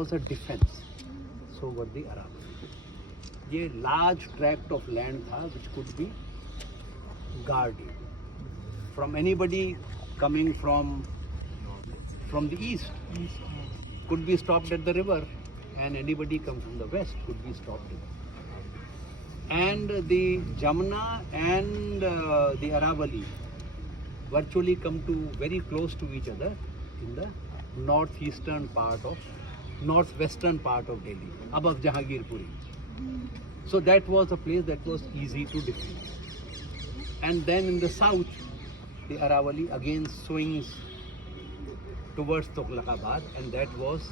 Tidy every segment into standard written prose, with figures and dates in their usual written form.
was a defense. So were the Aravallis. ये large tract of land था which could be guarded from anybody coming from the east could be stopped at the river, and anybody come from the west could be stopped at and the Jamuna and the Aravalli virtually come to very close to each other in the northwestern part of Delhi, above Jahangirpuri. So that was a place that was easy to defend. And then in the south, the Aravalli again swings towards Tughlaqabad, and that was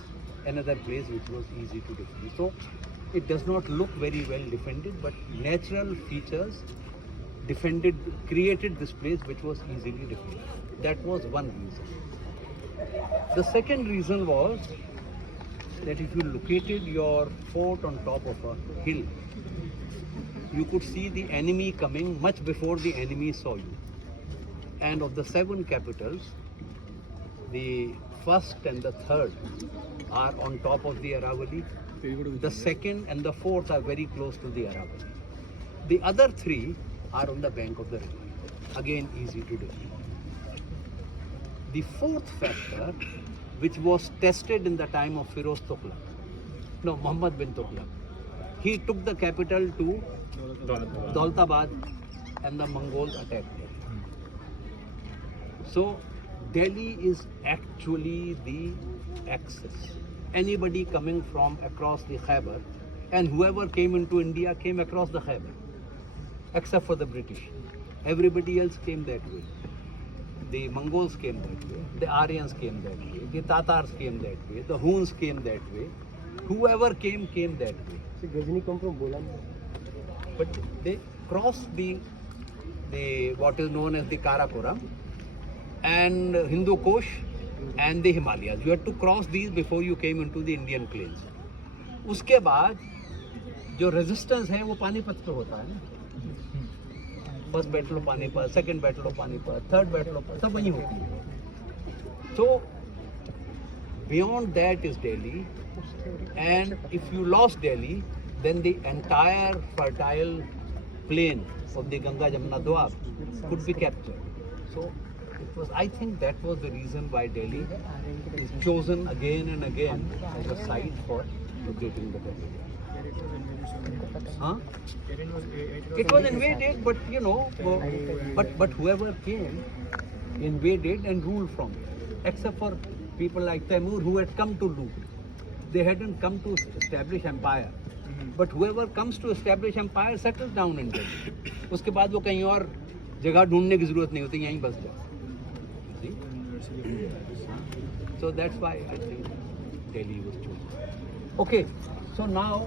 another place which was easy to defend. So it does not look very well defended, but natural features created this place which was easily defended. That was one reason. The second reason was that if you located your fort on top of a hill, you could see the enemy coming much before the enemy saw you. And of the 7 capitals, the first and the third are on top of the Aravalli. The second and the fourth are very close to the Aravalli. The other 3 are on the bank of the river. Again, easy to do. The fourth factor, which was tested in the time of Muhammad bin Tughlaq, he took the capital to Daulatabad, and the Mongols attacked it. So Delhi is actually the axis. Anybody coming from across the Khyber, and whoever came into India came across the Khyber, except for the British. Everybody else came that way. The Mongols came that way, the Aryans came that way, the Tatars came that way, the Huns came that way. Whoever came that way. So Ghazni come from Bolan. But they crossed the what is known as the Karakoram and Hindu Kush and the Himalayas. You had to cross these before you came into the Indian plains. उसके बाद जो resistance है वो पानीपत पे होता है ना. First battle of Panipat, second battle of Panipat, third battle of Panipat, सब वहीं होती है. So beyond that is Delhi, and if you lost Delhi, then the entire fertile plain of the Ganga Jamuna Doab could be captured. So it was, I think that was the reason why Delhi is chosen again and again as a site for locating the capital. Huh? It was invaded, but you know, but whoever came invaded and ruled from it, except for people like Taimur who had come to loot. They hadn't come to establish empire. But whoever comes to establish empire settles down in Delhi. उसके बाद वो कहीं और जगह ढूंढने की जरूरत नहीं होती, यहीं बस जाओ. So that's why I think Delhi was chosen. Okay, so now